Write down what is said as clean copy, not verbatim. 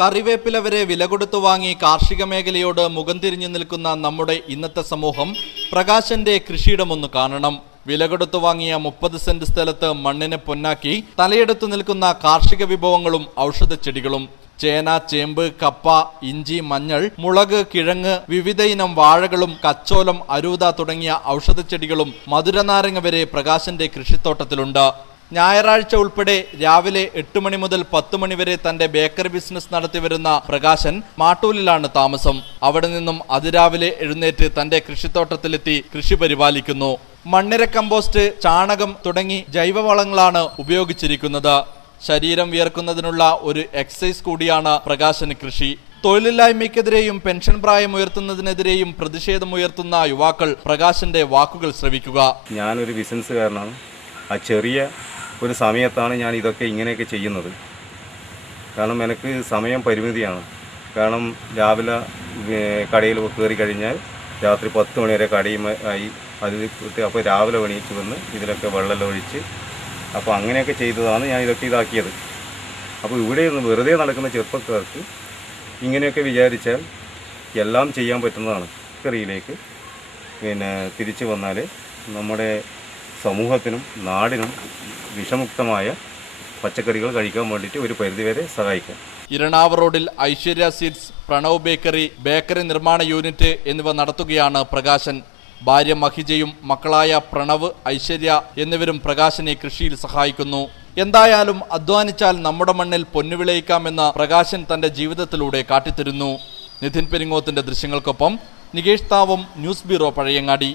കറിവേപ്പില വരെ വില കൊടുത്തു വാങ്ങി കാർഷിക മേഖലയോട് മുഖം തിരിഞ്ഞു നിൽക്കുന്ന നമ്മുടെ ഇന്നത്തെ സമൂഹം പ്രകാശന്റെ കൃഷിയിടമൊന്ന് കാണണം. വില കൊടുത്തു വാങ്ങിയ 30 സെന്റ് സ്ഥലത്ത് മണ്ണിനെ പൊന്നാക്കി തലയെടുത്തു നിൽക്കുന്ന കാർഷിക വിഭവങ്ങളും ഔഷധച്ചെടികളും. ചേന, ചേമ്പ്, കപ്പ, ഇഞ്ചി, മഞ്ഞൾ, മുളക്, കിഴങ്ങ്, വിവിധ ഇനം വാഴകളും കച്ചോലം, അരൂത തുടങ്ങിയ ഔഷധച്ചെടികളും മധുരനാരങ്ങ വരെ പ്രകാശന്റെ കൃഷിത്തോട്ടത്തിലുണ്ട്. ഞായറാഴ്ച ഉൾപ്പെടെ രാവിലെ 8 മണി മുതൽ 10 മണി വരെ തന്റെ ബേക്കറി ബിസിനസ് നടത്തിവരുന്ന പ്രകാശൻ മാട്ടൂലിലാണ് താമസം. അവിടെ നിന്നും അതിരാവിലെ എഴുന്നേറ്റ് തന്റെ കൃഷിത്തോട്ടത്തിലെത്തി കൃഷി പരിപാലിക്കുന്നു. മണ്ണിര കമ്പോസ്റ്റ്, ചാണകം തുടങ്ങി ജൈവവളങ്ങളാണ് ഉപയോഗിച്ചിരിക്കുന്നത്. ശരീരം വിയർക്കുന്നതിനുള്ള ഒരു എക്സസൈസ് കൂടിയാണ് പ്രകാശന് കൃഷി. തൊഴിലില്ലായ്മയ്ക്കെതിരെയും പെൻഷൻ പ്രായം ഉയർത്തുന്നതിനെതിരെയും പ്രതിഷേധമുയർത്തുന്ന യുവാക്കൾ പ്രകാശന്റെ വാക്കുകൾ ശ്രവിക്കുക. ഞാനൊരു ബിസിനസ്സുകാരനാണ്. ആ ചെറിയ ഒരു സമയത്താണ് ഞാൻ ഇതൊക്കെ ഇങ്ങനെയൊക്കെ ചെയ്യുന്നത്. കാരണം എനിക്ക് സമയം പരിമിതിയാണ്. കാരണം രാവിലെ കടയിൽ കയറി കഴിഞ്ഞാൽ രാത്രി 10 മണി വരെ കടയും ആയി അതിൽ അപ്പോൾ രാവിലെ എണീച്ച് വന്ന് ഇതിലൊക്കെ വെള്ളം ഒഴിച്ച് അപ്പോൾ അങ്ങനെയൊക്കെ ചെയ്തതാണ് ഞാൻ ഇതൊക്കെ ഇതാക്കിയത്. അപ്പോൾ ഇവിടെ നിന്ന് വെറുതെ നടക്കുന്ന ചെറുപ്പക്കാർക്ക് ഇങ്ങനെയൊക്കെ വിചാരിച്ചാൽ എല്ലാം ചെയ്യാൻ പറ്റുന്നതാണ്. കറിയിലേക്ക് തിരിച്ചു വന്നാൽ നമ്മുടെ സമൂഹത്തിനും നാടിനും വിഷമുക്തമായ പച്ചക്കറികൾ കഴിക്കാൻ വേണ്ടിയിട്ട് ഒരു പരിധിവരെ സഹായിക്കാം. ഇരണാവ് റോഡിൽ ഐശ്വര്യ സീഡ്സ്, പ്രണവ് ബേക്കറി നിർമ്മാണ യൂണിറ്റ് എന്നിവ നടത്തുകയാണ് പ്രകാശൻ. ഭാര്യ മഹിജയും മക്കളായ പ്രണവ്, ഐശ്വര്യ എന്നിവരും പ്രകാശനെ കൃഷിയിൽ സഹായിക്കുന്നു. എന്തായാലും അധ്വാനിച്ചാൽ നമ്മുടെ മണ്ണിൽ പൊന്നുവിളയിക്കാമെന്ന് പ്രകാശൻ തന്റെ ജീവിതത്തിലൂടെ കാട്ടിത്തരുന്നു. നിതിൻ പെരിങ്ങോത്തിന്റെ ദൃശ്യങ്ങൾക്കൊപ്പം നികേഷ് താവം, ന്യൂസ് ബ്യൂറോ, പഴയങ്ങാടി.